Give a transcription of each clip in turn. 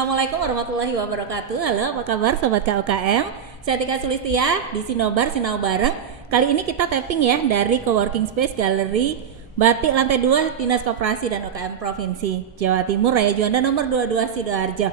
Assalamualaikum warahmatullahi wabarakatuh. Halo, apa kabar sobat KUKM? Saya Tika Sulistia di Sinobar Sinau Bareng. Kali ini kita tapping ya dari Coworking Space Galeri Batik lantai 2 Dinas Koperasi dan UKM Provinsi Jawa Timur, Raya Juanda nomor 22 Sidoarjo.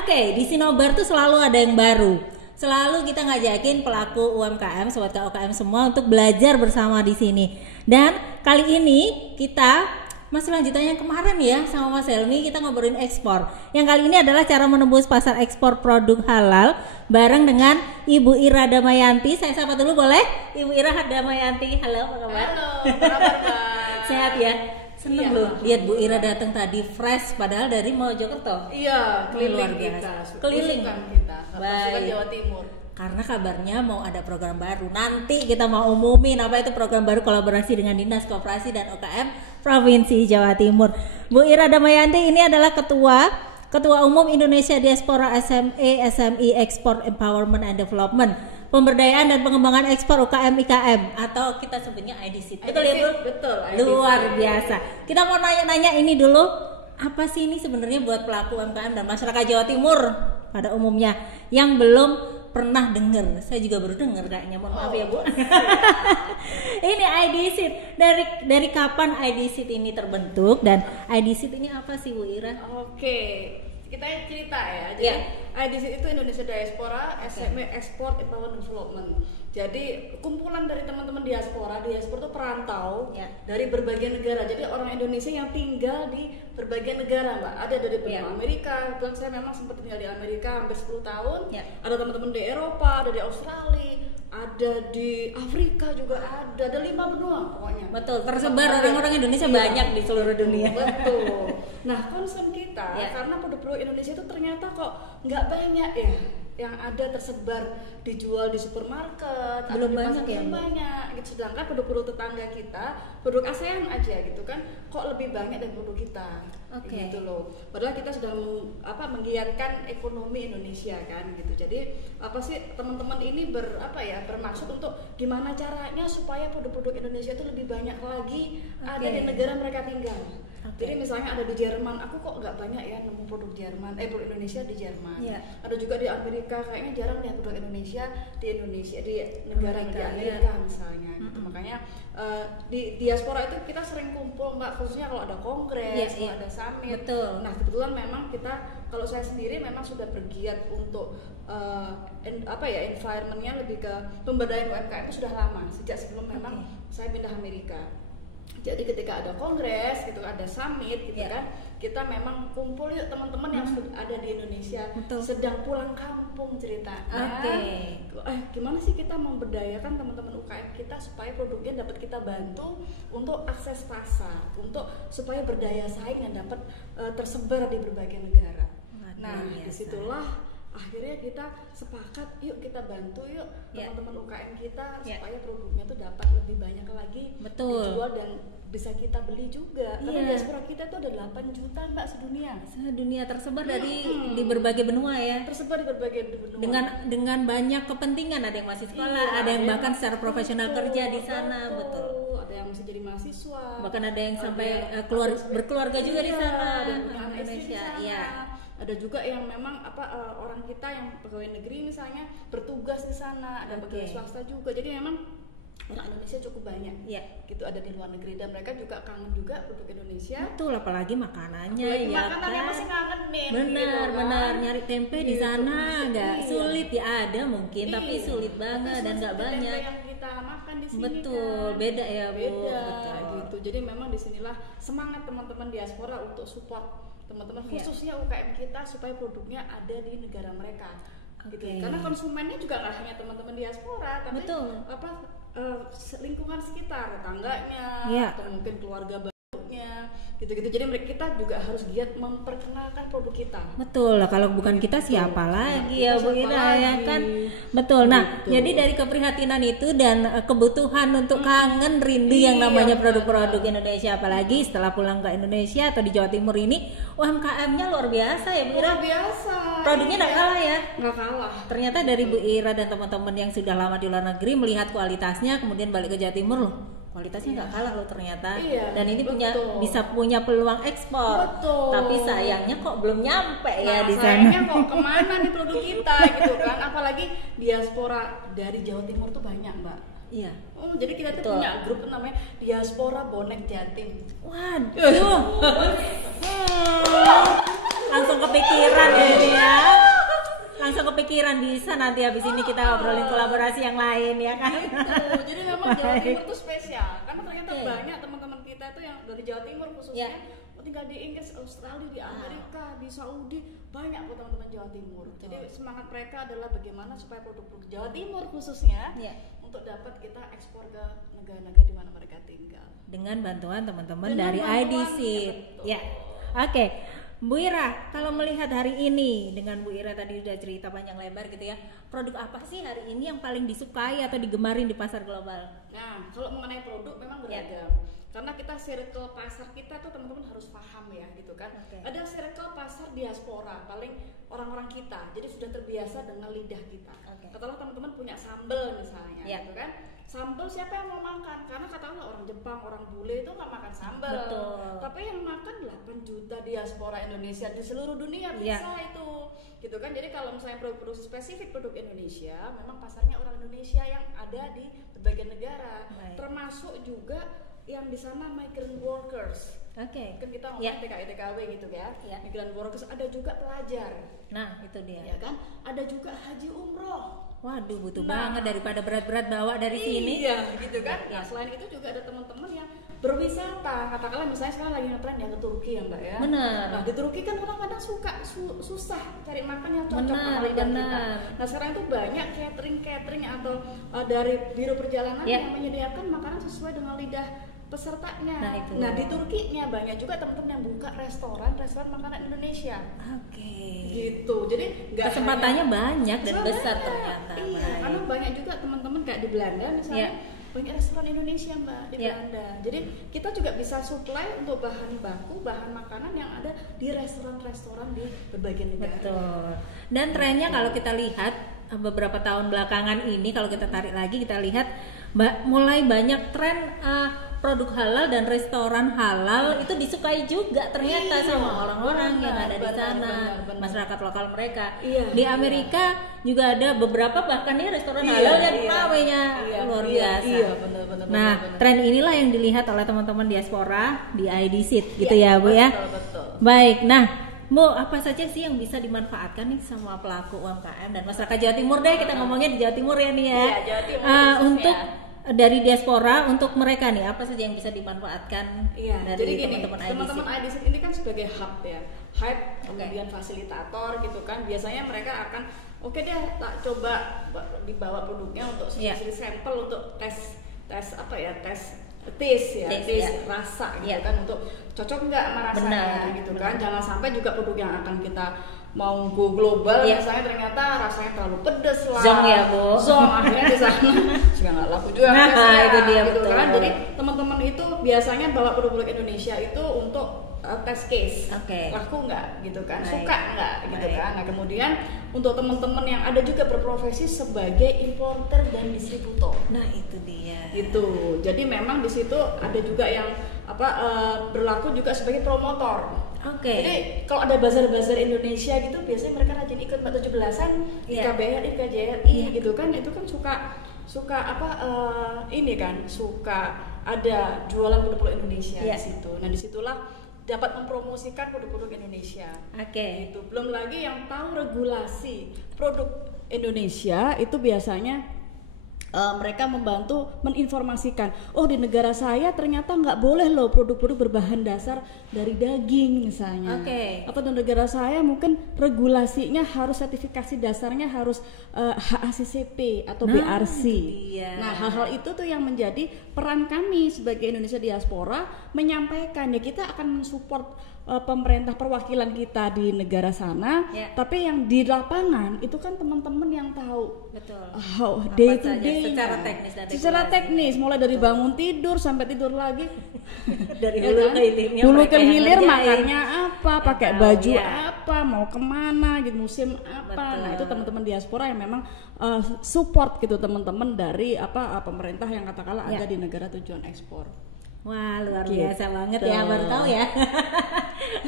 Oke, di Sinobar tuh selalu ada yang baru. Selalu kita ngajakin pelaku UMKM, sobat KUKM semua untuk belajar bersama di sini. Dan kali ini kita masih lanjutannya kemarin ya sama Mas Helmi, kita ngobrolin ekspor. Yang kali ini adalah cara menembus pasar ekspor produk halal bareng dengan Ibu Ira Damayanti. Saya sapa dulu boleh? Ibu Ira Damayanti. Halo, apa kabar? Halo, apa kabar? Sehat ya? Seneng loh lihat Bu Ira datang tadi fresh padahal dari Mojokerto. Iya, keliling kita. Keliling kita. Baik. Jawa Timur. Karena kabarnya mau ada program baru. Nanti kita mau umumin apa itu program baru kolaborasi dengan Dinas Koperasi dan UKM Provinsi Jawa Timur. Bu Ira Damayanti ini adalah Ketua Umum Indonesia Diaspora SME Export Empowerment and Development, Pemberdayaan dan Pengembangan Ekspor UKM IKM atau kita sebutnya IDC. Betul ya Bu? Betul. Luar biasa. Kita mau nanya-nanya ini dulu, apa sih ini sebenarnya buat pelaku UMKM dan masyarakat Jawa Timur pada umumnya yang belum pernah dengar? Saya juga baru dengar kayaknya, mohon maaf ya Bu. Ini IDC, dari kapan IDC ini terbentuk dan IDC ini apa sih Bu Ira? Oke, kita cerita ya. Jadi IDC itu Indonesia Diaspora SME Export Empowerment Development. Jadi kumpulan dari teman-teman diaspora itu perantau dari berbagai negara. Jadi orang Indonesia yang tinggal di berbagai negara, Mbak. Ada dari benua Amerika, kebetulan saya memang sempat tinggal di Amerika hampir 10 tahun. Ada teman-teman di Eropa, ada di Australia, ada di Afrika juga ada 5 benua pokoknya. Betul, tersebar orang-orang Indonesia banyak di seluruh dunia. Betul. Nah, concern kita karena produk-produk Indonesia itu ternyata kok nggak banyak ya yang ada tersebar dijual di supermarket, belum atau banyak ya, banyak gitu. Sedangkan produk-produk tetangga kita, produk ASEAN aja gitu kan, kok lebih banyak dari produk kita. Gitu loh. Padahal kita sudah menggiatkan ekonomi Indonesia kan gitu. Jadi apa sih teman-teman ini bermaksud untuk gimana caranya supaya produk-produk Indonesia itu lebih banyak lagi ada di negara mereka tinggal. Jadi misalnya ada di Jerman, aku kok nggak banyak ya nemu produk Jerman, produk Indonesia di Jerman. Ada juga di Amerika, kayaknya jarang lihat produk Indonesia di negara di Amerika misalnya. Gitu. Makanya di diaspora itu kita sering kumpul, Mbak, khususnya kalau ada kongres, kalau ada summit. Betul. Nah kebetulan memang kita, kalau saya sendiri memang sudah bergiat untuk environmentnya lebih ke pemberdayaan UMKM itu sudah lama, sejak sebelum memang saya pindah Amerika. Jadi ketika ada kongres gitu, ada summit gitu kan, kita memang kumpul yuk teman-teman yang sudah ada di Indonesia. Sedang pulang kampung ceritanya. Gimana sih kita memberdayakan teman-teman UKM kita supaya produknya dapat kita bantu untuk akses pasar, untuk supaya berdaya saing dan dapat tersebar di berbagai negara. Nah, disitulah akhirnya kita sepakat, yuk kita bantu yuk teman-teman UKM kita supaya produknya tuh dapat lebih banyak lagi dijual dan bisa kita beli juga. Karena diaspora kita tuh ada 8 juta, Mbak, sedunia. Sedunia tersebar di berbagai benua ya. Tersebar di berbagai benua. Dengan banyak kepentingan, ada yang masih sekolah, ada yang bahkan secara profesional kerja di sana, betul. Ada yang masih jadi mahasiswa. Bahkan ada yang sampai berkeluarga juga di sana. Ada yang punya Indonesia. Ada juga yang memang orang kita yang pegawai negeri misalnya bertugas di sana, ada pegawai swasta juga. Jadi memang orang Indonesia cukup banyak. Gitu ada di luar negeri dan mereka juga kangen juga produk Indonesia. Betul, apalagi makanannya makanannya masih kangen nih. Benar, nyari tempe di sana nggak sulit ya, ada mungkin tapi sulit banget dan nggak banyak. Tempe yang kita makan di sini betul, beda ya Bu. Betul. Gitu. Jadi memang disinilah semangat teman-teman diaspora untuk support teman-teman khususnya UKM kita supaya produknya ada di negara mereka. Gitu. Karena konsumennya juga nggak hanya teman-teman diaspora, tapi lingkungan sekitar, tetangganya, atau mungkin keluarga barunya, gitu-gitu. Jadi kita juga harus giat memperkenalkan produk kita. Betul lah, kalau bukan kita siapa lagi ya Bu Ira ya kan. Betul. Nah, jadi dari keprihatinan itu dan kebutuhan untuk kangen rindu yang namanya produk-produk Indonesia, apalagi setelah pulang ke Indonesia atau di Jawa Timur ini, UMKM-nya luar biasa ya Bu Ira. Luar biasa. Produknya nggak kalah ya. Nggak kalah. Ternyata dari Bu Ira dan teman-teman yang sudah lama di luar negeri melihat kualitasnya, kemudian balik ke Jawa Timur loh. kualitasnya nggak kalah loh ternyata. Iya, Dan ini betul. bisa punya peluang ekspor. Betul. Tapi sayangnya kok belum nyampe ya Nah, di sana. sayangnya kok kemana nih produk kita gitu kan? Apalagi diaspora dari Jawa Timur tuh banyak, Mbak. Iya. Jadi kita tuh Betul. punya grup namanya Diaspora Bonek Jatim. Waduh. Langsung kepikiran ya ini ya. Langsung kepikiran bisa nanti habis ini kita ngobrolin kolaborasi yang lain ya kan. Jadi memang Jawa Timur tuh spesial karena ternyata Oke. banyak teman-teman kita tuh yang dari Jawa Timur khususnya Ya. tinggal di Inggris, Australia, di Amerika, di Saudi, banyak kok teman-teman Jawa Timur. Jadi semangat mereka adalah bagaimana supaya produk-produk Jawa Timur khususnya Ya. untuk dapat kita ekspor ke negara-negara di mana mereka tinggal. Dengan bantuan teman-teman Dengan dari bantuan, IDC. betul. Ya. Oke. Bu Ira, kalau melihat hari ini dengan Bu Ira tadi udah cerita panjang lebar gitu ya, produk apa sih hari ini yang paling disukai atau digemarin di pasar global? Nah, kalau mengenai produk memang Ya. beragam. Karena kita circle pasar kita tuh teman-teman harus paham ya gitu kan. Oke. Ada circle pasar diaspora, paling orang-orang kita. Jadi sudah terbiasa dengan lidah kita. Oke. Katakanlah teman-teman punya sambal misalnya Ya. gitu kan. Sambal siapa yang mau makan? Karena katakanlah orang Jepang, orang bule itu nggak makan sambal. Betul. Tapi yang makan 8 juta diaspora Indonesia di seluruh dunia Ya. bisa itu. Gitu kan. Jadi kalau misalnya produk spesifik produk Indonesia, memang pasarnya orang Indonesia yang ada di berbagai negara. Baik. Termasuk juga yang di sana migrant workers. Oke. Kan kita Ya. ngomongin TKI TKW gitu ya. Ya. Migrant workers, ada juga pelajar. Nah, itu dia. Ya kan? Ada juga haji umroh. Waduh, butuh Nah. banget daripada berat-berat bawa dari sini. Iya, gitu kan. Ya. Nah, selain itu juga ada teman-teman yang berwisata. Katakanlah misalnya sekarang lagi ngetren ya ke Turki ya, Mbak ya. Benar. Nah, di Turki kan orang kadang suka susah cari makan yang cocok Benar, sama lidah kita. benar. Nah, sekarang itu banyak catering atau dari biro perjalanan Ya. yang menyediakan makanan sesuai dengan lidah pesertanya. Nah, itu. Di Turkinya banyak juga teman-teman yang buka restoran makanan Indonesia. Oke. Gitu. Jadi nggak Kesempatannya hanya- banyak dan Banyak. besar ternyata. Iya, Baik. karena banyak juga teman-teman kayak di Belanda misalnya. Iya. Banyak restoran Indonesia, Mbak, di Iya. Belanda. Jadi kita juga bisa supply untuk bahan baku, bahan makanan yang ada di restoran-restoran di berbagai negara. Betul. Dan trennya kalau kita lihat beberapa tahun belakangan ini, kalau kita tarik lagi kita lihat mulai banyak tren produk halal dan restoran halal itu disukai juga ternyata Iya, sama orang-orang yang benar, ada di benar, sana, benar. masyarakat lokal mereka. Iya, Di iya. Amerika juga ada beberapa bahkan nih restoran Iya, halal yang iya. ramainya Iya, luar iya, biasa. iya, benar, Nah, benar. tren inilah yang dilihat oleh teman-teman diaspora di IDC gitu ya, Iya, Bu ya. betul. Baik, nah Bu, apa saja sih yang bisa dimanfaatkan nih sama pelaku UMKM dan masyarakat Jawa Timur deh, kita ngomongnya di Jawa Timur ya nih ya. Iya, Jawa Timur khususnya. Untuk dari diaspora, untuk mereka nih apa saja yang bisa dimanfaatkan Iya, dari jadi gini, teman-teman IDC? teman-teman IDC ini kan sebagai hub ya, hub kemudian fasilitator gitu kan. Biasanya mereka akan oke deh, tak coba dibawa produknya untuk Iya. sampel untuk tes apa ya, tes Taste, ya. rasa gitu Iya. kan, untuk cocok nggak sama rasanya Benar, gitu benar. kan. Jangan sampai juga produk yang akan kita mau go global Iya. misalnya ternyata rasanya terlalu pedes lah, Zonk ya, Bu. zonk, akhirnya di sana juga nggak laku juga Nah, tesnya, itu dia, gitu betul. kan. Jadi teman-teman itu biasanya bawa produk-produk Indonesia itu untuk test case, Oke. laku nggak gitu kan, Baik. suka nggak gitu Baik. kan. Nah kemudian untuk teman-teman yang ada juga berprofesi sebagai importer dan distributor Nah, itu dia. gitu. Jadi memang di situ ada juga yang berlaku juga sebagai promotor. Oke. Jadi kalau ada bazar-bazar Indonesia gitu, biasanya mereka rajin ikut 17-an di Iya. KBRI, KJRI Iya. gitu kan. Itu kan suka ini kan, suka ada jualan produk Indonesia Iya. di situ. Nah disitulah dapat mempromosikan produk-produk Indonesia. Oke. Gitu. Belum lagi yang tahu regulasi produk Indonesia itu biasanya mereka membantu menginformasikan, oh di negara saya ternyata nggak boleh loh produk-produk berbahan dasar dari daging misalnya. Oke. Atau di negara saya mungkin regulasinya harus sertifikasi dasarnya harus HACCP atau Nah, BRC. itu dia. Nah hal-hal itu tuh yang menjadi peran kami sebagai Indonesia Diaspora menyampaikan ya, kita akan mensupport pemerintah perwakilan kita di negara sana, tapi yang di lapangan itu kan teman-teman yang tahu. Betul. Day to day secara teknis mulai dari bangun tidur sampai tidur lagi. Dari hulu ke hilir makannya apa, pakai baju apa, mau kemana gitu, musim apa. Nah itu teman-teman diaspora yang memang support gitu teman-teman dari pemerintah yang katakanlah ada di negara tujuan ekspor. Wah luar biasa banget ya, baru tahu ya.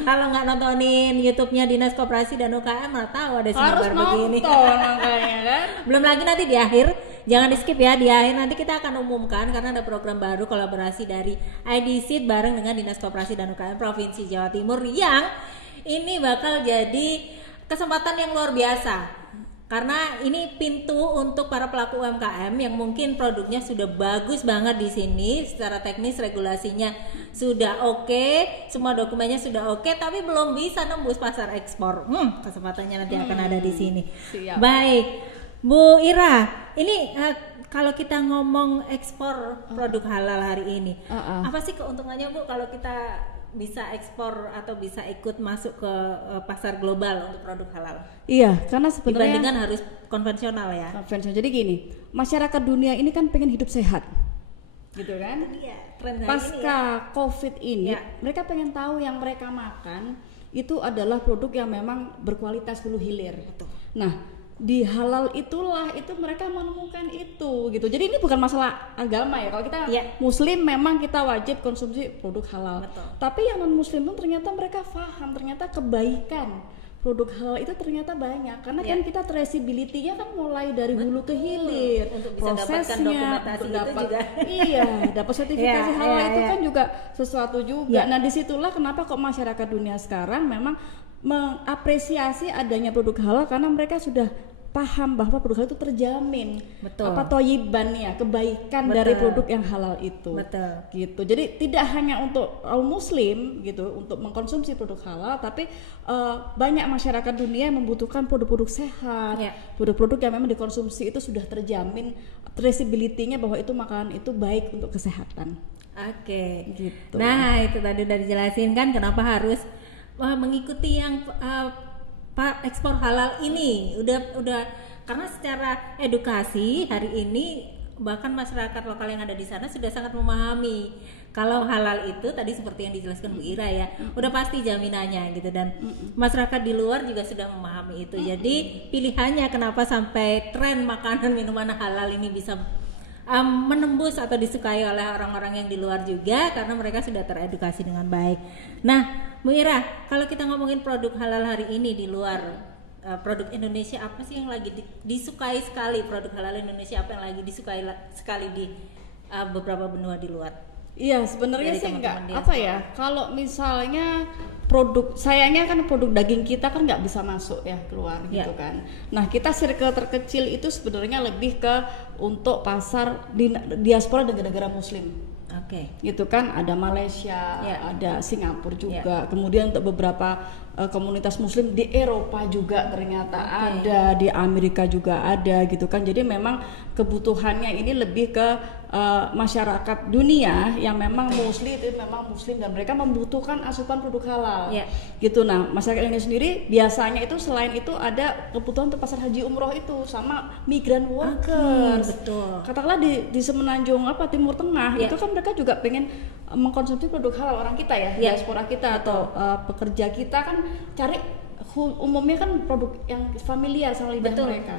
Kalau nggak nontonin YouTube-nya Dinas Koperasi dan UKM nggak tahu ada sinobar begini. Harus nonton makanya kan. Belum lagi nanti di akhir, jangan di skip ya, di akhir nanti kita akan umumkan karena ada program baru kolaborasi dari IDSeed bareng dengan Dinas Koperasi dan UKM Provinsi Jawa Timur yang ini bakal jadi kesempatan yang luar biasa. Karena ini pintu untuk para pelaku UMKM yang mungkin produknya sudah bagus banget di sini, secara teknis regulasinya sudah oke, semua dokumennya sudah oke, tapi belum bisa nembus pasar ekspor. Kesempatannya nanti akan ada di sini. Siap. Baik, Bu Ira, ini kalau kita ngomong ekspor produk halal hari ini, apa sih keuntungannya Bu kalau kita bisa ekspor atau bisa ikut masuk ke pasar global untuk produk halal? Iya, karena sebenarnya dibandingkan harus konvensional ya. Konvensional. Jadi gini, masyarakat dunia ini kan pengen hidup sehat, gitu kan? Iya. Pasca COVID ini, mereka pengen tahu yang mereka makan itu adalah produk yang memang berkualitas hulu hilir. Betul. Nah, di halal itulah itu mereka menemukan itu gitu. Jadi ini bukan masalah agama ya. Kalau kita muslim memang kita wajib konsumsi produk halal. Betul. Tapi yang non muslim pun ternyata mereka paham ternyata kebaikan produk halal itu ternyata banyak. Karena kan kita traceability-nya kan mulai dari hulu ke hilir. Untuk bisa prosesnya, dokumentasi itu juga. Iya, dapat sertifikasi halal itu kan juga sesuatu juga. Nah, disitulah kenapa kok masyarakat dunia sekarang memang mengapresiasi adanya produk halal karena mereka sudah paham bahwa produk halal itu terjamin. Betul. Toyiban ya, kebaikan dari produk yang halal itu. Betul. Gitu. Jadi tidak hanya untuk kaum muslim gitu untuk mengkonsumsi produk halal, tapi banyak masyarakat dunia yang membutuhkan produk-produk sehat, produk-produk yang memang dikonsumsi itu sudah terjamin traceability-nya bahwa itu makanan itu baik untuk kesehatan. Oke. Gitu. Nah, itu tadi udah dijelasin kan kenapa harus mengikuti yang ekspor halal ini. Udah karena secara edukasi hari ini bahkan masyarakat lokal yang ada di sana sudah sangat memahami kalau halal itu tadi seperti yang dijelaskan Bu Ira ya, udah pasti jaminannya gitu, dan masyarakat di luar juga sudah memahami itu. Jadi pilihannya kenapa sampai tren makanan minuman halal ini bisa menembus atau disukai oleh orang-orang yang di luar juga karena mereka sudah teredukasi dengan baik. Nah, Bu Ira, kalau kita ngomongin produk halal hari ini di luar, produk Indonesia apa sih yang lagi disukai sekali? Produk halal Indonesia apa yang lagi disukai sekali di beberapa benua di luar? Iya, sebenarnya sih enggak apa ya. Kalau misalnya produk, sayangnya kan produk daging kita kan nggak bisa masuk ya keluar gitu kan. Nah, kita circle terkecil itu sebenarnya lebih ke untuk pasar di diaspora negara-negara muslim. Oke. Gitu kan, ada Malaysia, ada Singapura juga. Kemudian untuk beberapa komunitas muslim di Eropa juga ternyata ada, di Amerika juga ada gitu kan. Jadi memang kebutuhannya ini lebih ke masyarakat dunia yang memang muslim dan mereka membutuhkan asupan produk halal. Gitu. Nah, masyarakat Indonesia sendiri biasanya itu selain itu ada kebutuhan untuk pasar haji umroh itu sama migran workers. Betul. Katakanlah di Semenanjung Timur Tengah itu kan mereka juga pengen mengkonsumsi produk halal orang kita ya, diaspora kita atau pekerja kita kan cari umumnya kan produk yang familiar sama lidah mereka.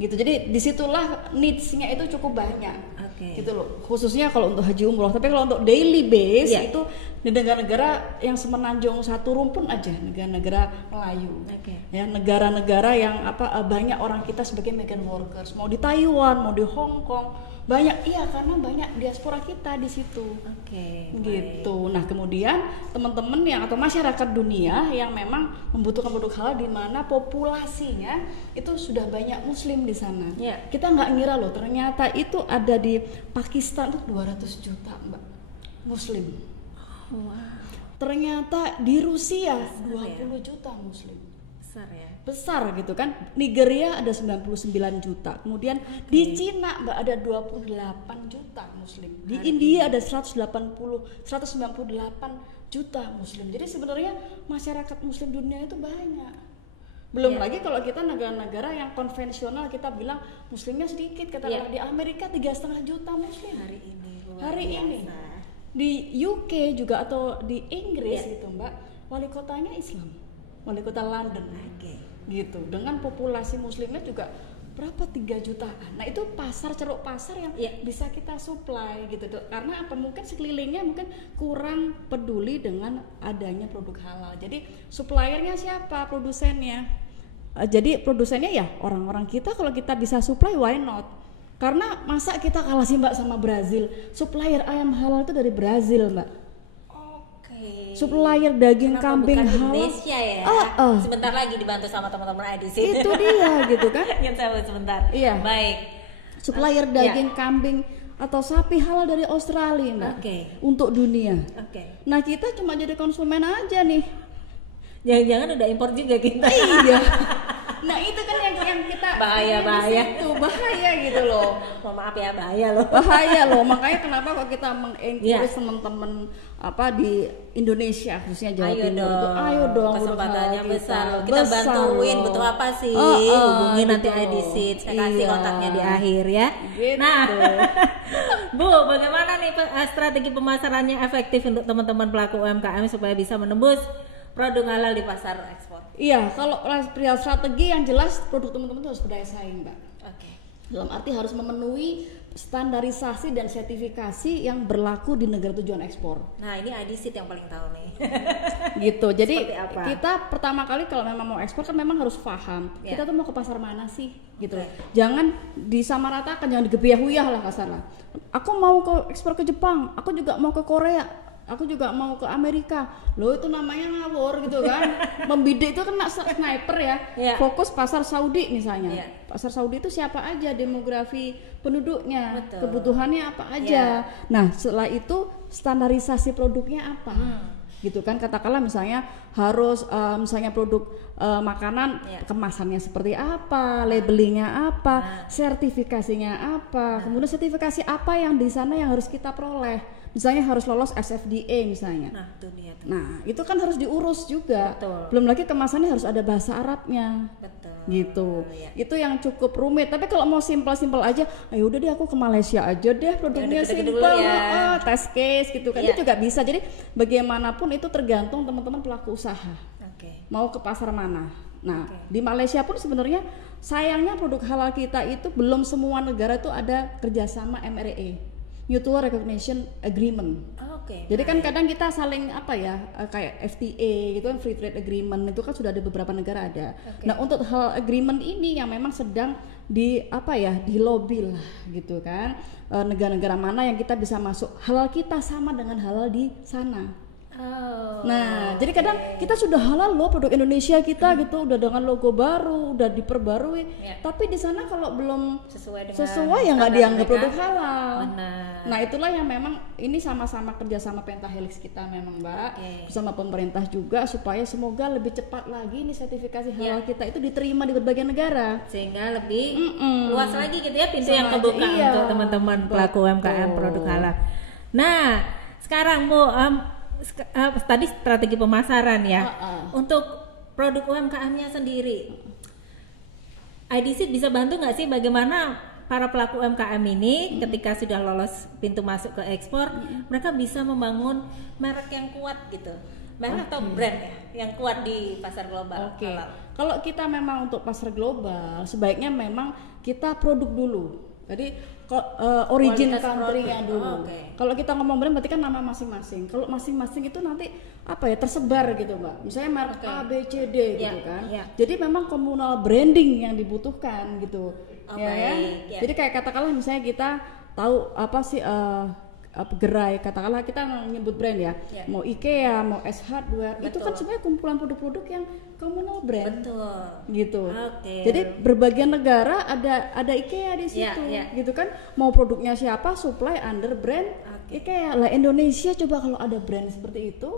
Gitu. Jadi disitulah needs-nya itu cukup banyak. Gitu loh. Khususnya kalau untuk haji umroh. Tapi kalau untuk daily base itu di negara-negara yang semenanjung satu rumpun aja, negara-negara Melayu. Ya, negara-negara yang banyak orang kita sebagai migrant workers. Mau di Taiwan, mau di Hong Kong, banyak karena banyak diaspora kita di situ. Gitu. Nah, kemudian teman-teman yang atau masyarakat dunia yang memang membutuhkan produk halal di mana populasinya itu sudah banyak muslim di sana. Kita nggak ngira loh, ternyata itu ada di Pakistan tuh 200 juta Mbak muslim. Ternyata di Rusia 20 juta muslim. besar gitu kan. Nigeria ada 99 juta, kemudian di Cina Mbak ada 28 juta muslim, di India ada 198 juta muslim. Jadi sebenarnya masyarakat muslim dunia itu banyak. Belum lagi kalau kita negara-negara yang konvensional kita bilang muslimnya sedikit, katakanlah di Amerika 3,5 juta muslim hari ini. Di UK juga atau di Inggris gitu Mbak, wali kotanya Islam, wali kota London gitu, dengan populasi muslimnya juga berapa 3 jutaan. Nah itu ceruk pasar yang bisa kita supply gitu, karena apa, mungkin sekelilingnya mungkin kurang peduli dengan adanya produk halal. Jadi suppliernya siapa? Produsennya. Jadi produsennya ya orang-orang kita. Kalau kita bisa supply, why not? Karena masa kita kalah sih Mbak sama Brazil? Supplier ayam halal itu dari Brazil Mbak. Supplier daging kambing halal Indonesia ya. Sebentar lagi dibantu sama teman-teman IDC. Itu dia gitu kan. Yang sebentar. Iya. Baik. Supplier daging kambing atau sapi halal dari Australia Mbak. Untuk dunia. Nah kita cuma jadi konsumen aja nih. Jangan-jangan udah impor juga kita. Iya. Nah itu kan yang kita bahaya gitu loh. Maaf ya, bahaya loh. Makanya kenapa kok kita mengencourage teman-teman di Indonesia khususnya Jawa Timur itu, ayo dong, kesempatannya besar loh. Kita bantuin, butuh apa sih? Hubungi nanti IDC, saya kasih kontaknya di akhir ya. Gitu. Nah, Bu, bagaimana nih strategi pemasarannya efektif untuk teman-teman pelaku UMKM supaya bisa menembus produk halal di pasar ekspor? Iya, kalau strategi yang jelas produk teman-teman itu harus berdaya saing Mbak. Dalam arti harus memenuhi standarisasi dan sertifikasi yang berlaku di negara tujuan ekspor. Nah ini IDC yang paling tahu nih. Gitu, jadi kita pertama kali kalau memang mau ekspor kan memang harus paham kita tuh mau ke pasar mana sih gitu. Jangan disamaratakan, jangan digebiah-huyah lah kasarnya. Aku mau ke ekspor ke Jepang, aku juga mau ke Korea, aku juga mau ke Amerika. Loh itu namanya ngawur gitu kan. Membidik itu kena sniper ya. Fokus pasar Saudi misalnya. Pasar Saudi itu siapa aja, demografi penduduknya, kebutuhannya apa aja. Nah setelah itu standarisasi produknya apa gitu kan. Katakanlah misalnya harus misalnya produk makanan kemasannya seperti apa, labelingnya apa, sertifikasinya apa, kemudian sertifikasi apa yang di sana yang harus kita peroleh. Misalnya harus lolos SFDA misalnya. Nah, itu dia tuh. Nah, itu kan harus diurus juga. Belum lagi kemasannya harus ada bahasa Arabnya. Gitu. Itu yang cukup rumit. Tapi kalau mau simpel-simpel aja, ayo udah deh aku ke Malaysia aja deh, produknya simpel, test case gitu kan. Itu juga bisa. Jadi bagaimanapun itu tergantung teman-teman pelaku usaha. Mau ke pasar mana. Nah, di Malaysia pun sebenarnya sayangnya produk halal kita itu belum semua negara itu ada kerjasama MRA. Mutual Recognition Agreement. Jadi kan kadang kita saling kayak FTA gitu kan, Free Trade Agreement itu kan sudah ada beberapa negara ada. Nah untuk hal agreement ini yang memang sedang di lobby lah gitu kan, negara-negara mana yang kita bisa masuk, halal kita sama dengan halal di sana. Nah, jadi kadang kita sudah halal loh produk Indonesia kita gitu, udah dengan logo baru, udah diperbarui, tapi di sana kalau belum sesuai ya nggak dianggap produk halal. Nah, itulah yang memang ini sama-sama kerjasama Pentahelix kita memang Mbak, bersama pemerintah juga supaya semoga lebih cepat lagi nih sertifikasi halal kita itu diterima di berbagai negara, sehingga lebih luas lagi gitu ya pintu yang kebuka untuk teman-teman pelaku UMKM produk halal. Nah, sekarang Bu, tadi strategi pemasaran ya. Untuk produk UMKM-nya sendiri, IDC bisa bantu nggak sih bagaimana para pelaku UMKM ini ketika sudah lolos pintu masuk ke ekspor, mereka bisa membangun merek yang kuat gitu, merek atau brand ya yang kuat di pasar global. Kalau kita memang untuk pasar global, sebaiknya memang kita produk dulu. Jadi origin country-nya dulu. Kalau kita ngomong brand berarti kan nama masing-masing. Kalau masing-masing itu nanti tersebar gitu Mbak. Misalnya merek A, B, C, D gitu kan. Jadi memang communal branding yang dibutuhkan gitu. Jadi kayak katakanlah misalnya kita tahu apa sih gerai, katakanlah kita nyebut brand ya, mau IKEA, mau S Hardware, itu kan sebenarnya kumpulan produk-produk yang communal brand, gitu. Jadi berbagai negara ada IKEA di situ, gitu kan. Mau produknya siapa, supply under brand IKEA. Lah Indonesia coba kalau ada brand seperti itu,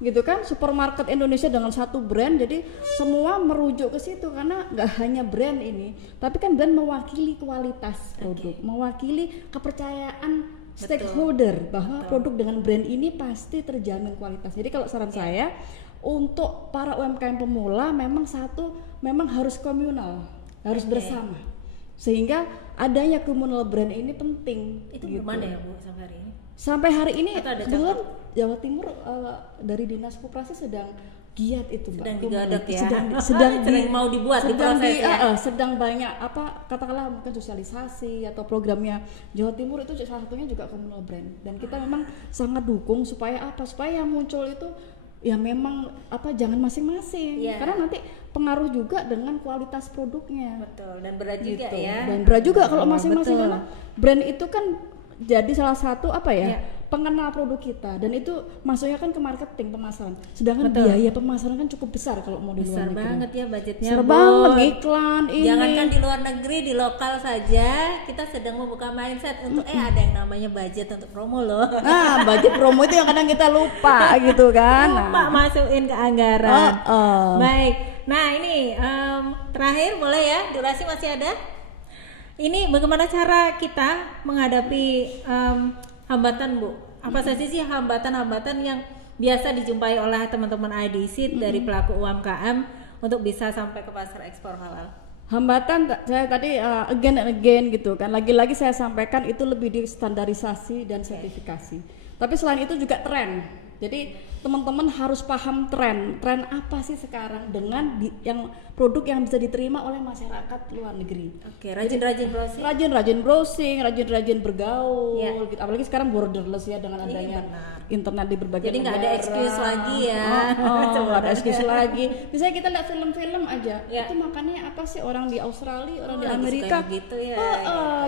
gitu kan, supermarket Indonesia dengan satu brand, jadi semua merujuk ke situ karena nggak hanya brand ini, tapi kan brand mewakili kualitas produk, mewakili kepercayaan stakeholder bahwa produk dengan brand ini pasti terjamin kualitas. Jadi kalau saran saya untuk para UMKM pemula memang harus komunal, harus bersama, sehingga adanya communal brand ini penting. Itu gitu. gimana ya Bu sampai hari ini? Sampai hari ini kebetulan Jawa Timur dari Dinas Koperasi sedang giat itu Mbak. Sedang digadap ya. Sedang mau dibuat di proses ya. Sedang banyak katakanlah mungkin sosialisasi atau programnya Jawa Timur itu salah satunya juga communal brand, dan kita memang sangat dukung supaya yang muncul itu ya memang jangan masing-masing, karena nanti pengaruh juga dengan kualitas produknya. Betul, dan berat juga gitu. ya. Dan berat juga kalau masing-masing, karena brand itu kan jadi salah satu pengenal produk kita, dan itu masuknya kan ke marketing, pemasaran. Sedangkan biaya pemasaran kan cukup besar kalau mau di luar negeri. Besar banget ya budgetnya. Besar banget, iklan ini. Jangankan di luar negeri, di lokal saja kita sedang membuka mindset untuk ada yang namanya budget untuk promo loh. Nah, budget promo itu yang kadang kita lupa gitu kan. Lupa masukin ke anggaran. Baik. Nah, ini terakhir boleh ya, durasi masih ada. Ini bagaimana cara kita menghadapi hambatan Bu? Apa saja sih hambatan-hambatan yang biasa dijumpai oleh teman-teman IDC dari pelaku UMKM untuk bisa sampai ke pasar ekspor halal? Hambatan saya tadi again and again gitu kan, lagi-lagi saya sampaikan itu lebih di standarisasi dan sertifikasi. Tapi selain itu juga tren. Jadi teman-teman harus paham tren apa sih sekarang dengan yang produk yang bisa diterima oleh masyarakat luar negeri. Oke, rajin-rajin browsing. Rajin-rajin bergaul gitu. Apalagi sekarang borderless ya dengan adanya internet di berbagai negara. Jadi nggak ada excuse lagi ya. Nggak ada excuse lagi. Misalnya kita lihat film-film aja, itu makannya apa sih, orang di Australia, orang di Amerika gitu ya.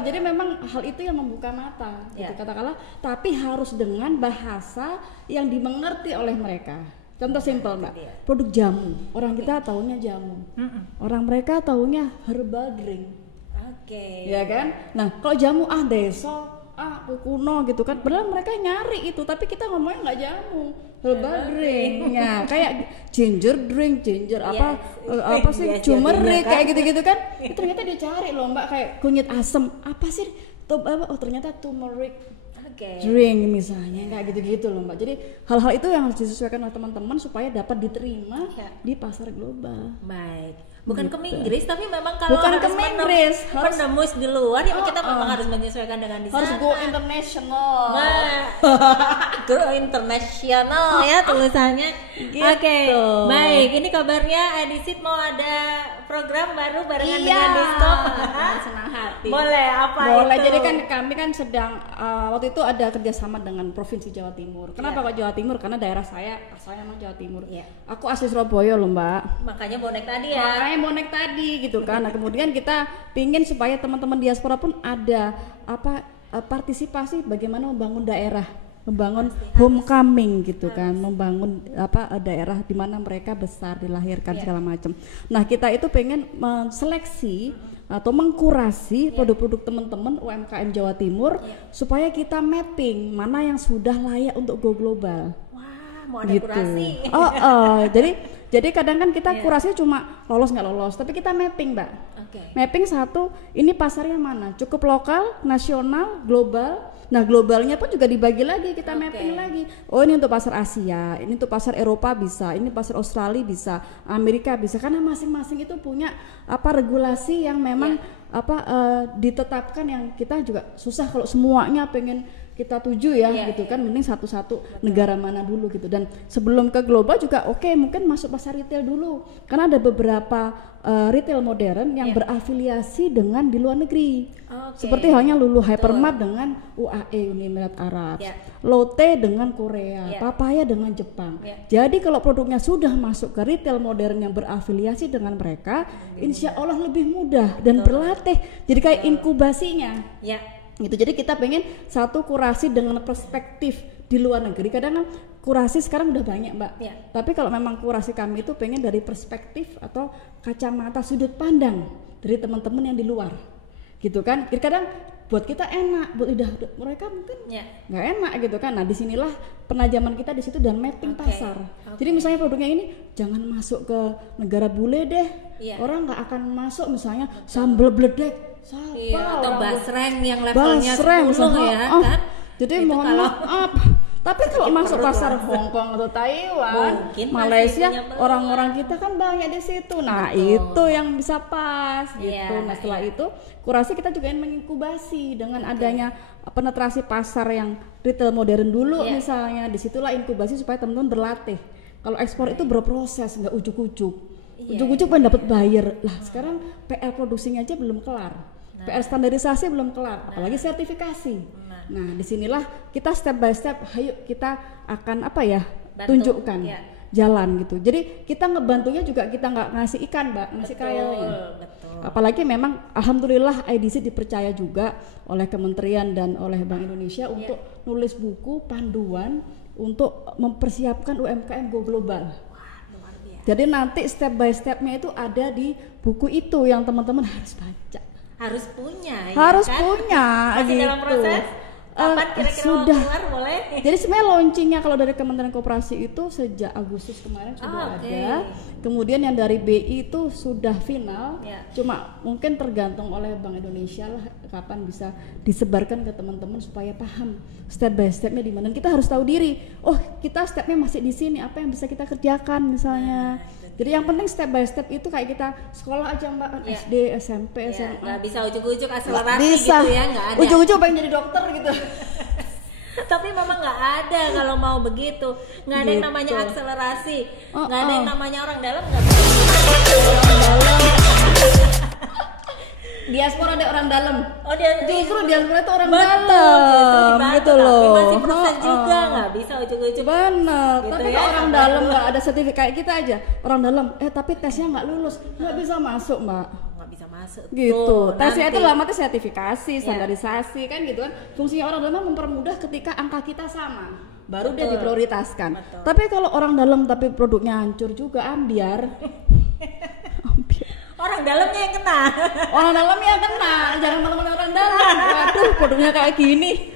Jadi memang hal itu yang membuka mata gitu, katakanlah, tapi harus dengan bahasa yang dimengerti oleh mereka. Contoh simpel Mbak, produk jamu, orang kita taunya jamu, orang mereka taunya herbal drink. Ya kan? Nah kalau jamu deso, kuno gitu kan, padahal mereka nyari itu, tapi kita ngomongnya nggak jamu, herbal drink. Ya kayak ginger drink, apa sih, turmeric kayak gitu-gitu kan. Itu ternyata dia cari loh Mbak, kayak kunyit asem, apa sih? Ternyata turmeric drink misalnya, kayak gitu-gitu loh Mbak. Jadi hal-hal itu yang harus disesuaikan oleh teman-teman supaya dapat diterima di pasar global. Baik, bukan ke Inggris, tapi memang kalau bukan harus menembus di luar ya kita memang harus menyesuaikan dengan di sana. Harus go international. Go international ya tulisannya. Gitu. Oke, baik. Ini kabarnya Edisit mau ada program baru barengan dengan Diskop. Senang hati. Boleh, apa Boleh. itu? Jadi kan kami kan sedang waktu itu ada kerjasama dengan Provinsi Jawa Timur. Kenapa kok Jawa Timur? Karena daerah saya asalnya emang Jawa Timur. Aku asli Surabaya loh Mbak. Makanya bonek tadi ya. Bonek tadi gitu kan. Nah kemudian kita pingin supaya teman-teman diaspora pun ada partisipasi bagaimana membangun daerah, membangun homecoming gitu kan, membangun daerah di mana mereka besar, dilahirkan segala macam. Nah kita itu pengen menseleksi atau mengkurasi produk-produk teman-teman UMKM Jawa Timur supaya kita mapping mana yang sudah layak untuk go global. Wah, mau ada gitu. kurasi. Jadi kadang kan kita kurasinya cuma lolos nggak lolos, tapi kita mapping Mbak. Mapping satu, ini pasarnya mana? Cukup lokal, nasional, global. Nah globalnya pun juga dibagi lagi, kita mapping lagi. Oh ini untuk pasar Asia, ini untuk pasar Eropa bisa, ini pasar Australia bisa, Amerika bisa. Karena masing-masing itu punya regulasi yang memang ditetapkan, yang kita juga susah kalau semuanya pengen kita tuju gitu kan, mending satu-satu negara mana dulu gitu. Dan sebelum ke global juga mungkin masuk pasar retail dulu, karena ada beberapa retail modern yang berafiliasi dengan di luar negeri. Seperti halnya Lulu Hypermart dengan UAE, Uni Emirat Arab, Lotte dengan Korea, Papaya dengan Jepang. Jadi kalau produknya sudah masuk ke retail modern yang berafiliasi dengan mereka, insya Allah lebih mudah dan berlatih. Jadi kayak inkubasinya. Gitu. Jadi kita pengen satu kurasi dengan perspektif di luar negeri. Kadang kan kurasi sekarang udah banyak Mbak, tapi kalau memang kurasi kami itu pengen dari perspektif atau kacamata sudut pandang dari teman-teman yang di luar gitu kan. Kadang buat kita enak, buat lidah mereka mungkin nggak enak gitu kan. Nah disinilah penajaman kita di situ dan mapping pasar. Jadi misalnya produknya ini jangan masuk ke negara bule deh, orang nggak akan masuk misalnya sambal bledek, atau basreng yang levelnya 10 ya kan. Jadi mohon maaf. Tapi kalau masuk pasar Hong Kong atau Taiwan, Malaysia, orang-orang kita kan banyak di situ. Nah, itu yang bisa pas gitu. Nah, setelah itu kurasi kita juga ingin menginkubasi dengan adanya penetrasi pasar yang retail modern dulu misalnya. Disitulah inkubasi supaya teman-teman berlatih. Kalau ekspor itu berproses, nggak ujuk-ujuk. Ujuk-ujuk pengen dapat buyer. Lah, sekarang PR produksinya aja belum kelar. PR standarisasi belum kelar, apalagi sertifikasi. Nah, disinilah kita step by step, ayo kita akan tunjukkan jalan gitu. Jadi kita ngebantunya juga kita nggak ngasih ikan, Mbak, ngasih kailnya. Apalagi memang alhamdulillah IDC dipercaya juga oleh kementerian dan oleh Bank Indonesia untuk nulis buku panduan untuk mempersiapkan UMKM go global. Jadi nanti step by stepnya itu ada di buku itu yang teman-teman harus baca. Harus punya. Masih dalam proses. Kapan kira-kira sudah keluar boleh? Jadi sebenarnya launchingnya kalau dari Kementerian Koperasi itu sejak Agustus kemarin sudah ada. Kemudian yang dari BI itu sudah final. Cuma mungkin tergantung oleh Bank Indonesia lah kapan bisa disebarkan ke teman-teman supaya paham step by stepnya di mana. Kita harus tahu diri. Oh, kita stepnya masih di sini. Apa yang bisa kita kerjakan misalnya. Jadi yang penting step by step itu kayak kita sekolah aja, Mbak, SD, SMP, SMA. Nggak bisa ujuk-ujuk akselerasi gitu ya, nggak ada. Ujuk-ujuk pengen jadi dokter gitu. Tapi memang nggak ada kalau mau begitu, nggak ada yang namanya akselerasi, nggak ada yang namanya orang dalam, nggak bisa. Diaspora ada orang dalam. Justru diaspora itu orang dalam. Gitu loh. Tapi masih proses juga, nggak bisa ujuk-ujuk. Benar. Gitu tapi kalau orang dalam nggak ada sertifikat kita aja. Orang dalam, tapi tesnya nggak lulus, nggak bisa masuk, Mbak. Nggak bisa masuk. Gitu. Tesnya itu lama tuh sertifikasi, standarisasi kan gitu kan. Fungsinya orang dalam mempermudah ketika angka kita sama. Baru dia diprioritaskan. Tapi kalau orang dalam tapi produknya hancur juga ambiar. Orang dalamnya yang kena. Orang dalamnya yang kena, jangan teman-teman orang dalam. Waduh, produknya kayak gini.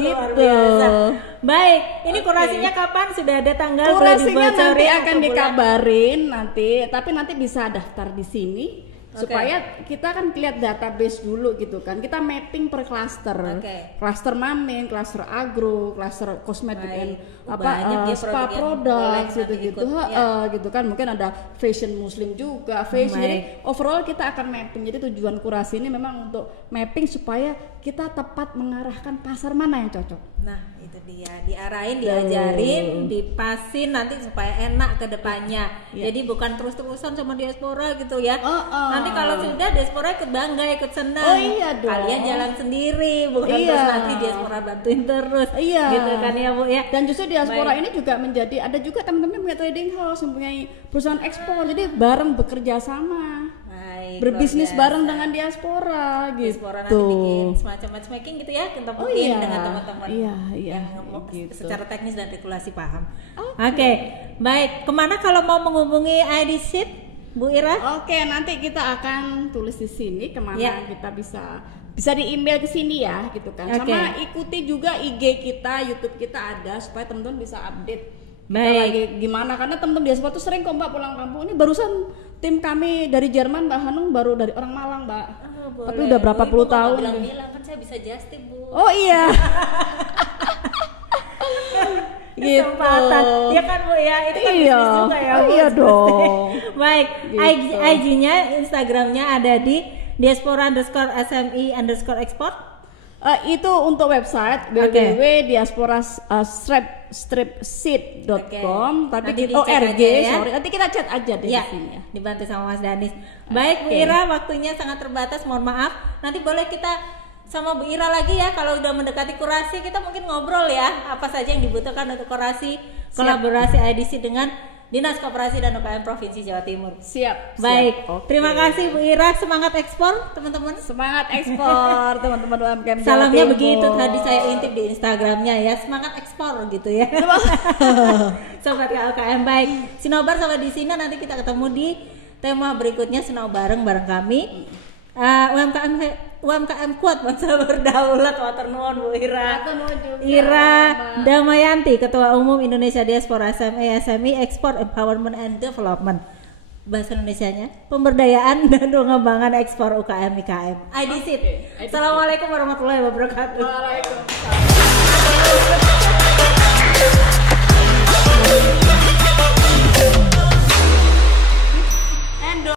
Gitu. Baik, ini kurasinya kapan? Sudah ada tanggal? Kurasinya nanti akan dikabarin nanti, tapi nanti bisa daftar di sini. Supaya kita kan lihat database dulu gitu kan. Kita mapping per cluster. Cluster mamin, cluster agro, cluster kosmetik dan spa produk gitu-gitu. Gitu kan. Mungkin ada fashion muslim juga, fashion. Jadi overall kita akan mapping. Jadi tujuan kurasi ini memang untuk mapping supaya kita tepat mengarahkan pasar mana yang cocok. Nah, itu dia, diarahin, diajarin, dipasin nanti supaya enak ke depannya. Jadi bukan terus-terusan sama diaspora gitu ya. Nanti kalau sudah diaspora ikut bangga, ikut senang. Kalian jalan sendiri, bukan terus nanti diaspora bantuin terus. Gitu kan ya, Bu ya. Dan justru diaspora ini juga menjadi, ada juga teman-teman punya trading house, mempunyai perusahaan ekspor. Jadi bareng bekerja sama. Berbisnis bareng dengan diaspora gitu. Diaspora nanti bikin semacam matchmaking gitu ya, kita mungkin dengan teman-teman yang gitu. Secara teknis dan regulasi paham. Oke, baik. Kemana kalau mau menghubungi IDC, Bu Ira? Nanti kita akan tulis di sini kemana kita bisa di email ke sini ya, gitu kan. Sama ikuti juga IG kita, YouTube kita ada supaya teman-teman bisa update. Kita lagi gimana, karena teman-teman diaspora tuh sering kok Mbak pulang kampung. Ini barusan tim kami dari Jerman, Mbak Hanung baru dari orang Malang, Mbak. Tapi udah berapa puluh tahun. Bilang kan saya bisa just tip, Bu. Oh iya. Gitu. Ya kan, Bu ya, itu kan bisnis juga ya, Bu. Iya dong. Baik, gitu. IG-nya, Instagramnya ada di diaspora_SME_export. Itu untuk website www.diaspora-stripseed.com. Tapi nanti kita chat aja deh di sini ya. Dibantu sama Mas Danis. Baik, Bu Ira, waktunya sangat terbatas, mohon maaf. Nanti boleh kita sama Bu Ira lagi ya, kalau udah mendekati kurasi kita mungkin ngobrol ya, apa saja yang dibutuhkan untuk kurasi, kolaborasi IDC dengan Dinas Koperasi dan UKM Provinsi Jawa Timur. Siap. Baik. Terima kasih Bu Ira, semangat ekspor teman-teman. Semangat ekspor teman-teman UMKM Jawa Timur. Salamnya begitu tadi saya intip di Instagramnya ya, semangat ekspor gitu ya. Sobat KUKM. Baik. Sinobar sampai di sini, nanti kita ketemu di tema berikutnya Sinau bareng kami. UMKM kuat bangsa berdaulat. Matur nuwun Bu Ira. Matur nuwun juga, Ira Mbak. Damayanti, Ketua Umum Indonesia Diaspora SME Export Empowerment and Development. Bahasa Indonesianya pemberdayaan dan pengembangan ekspor UKM IKM. IDC. IDC. Assalamualaikum warahmatullahi wabarakatuh. Waalaikumsalam.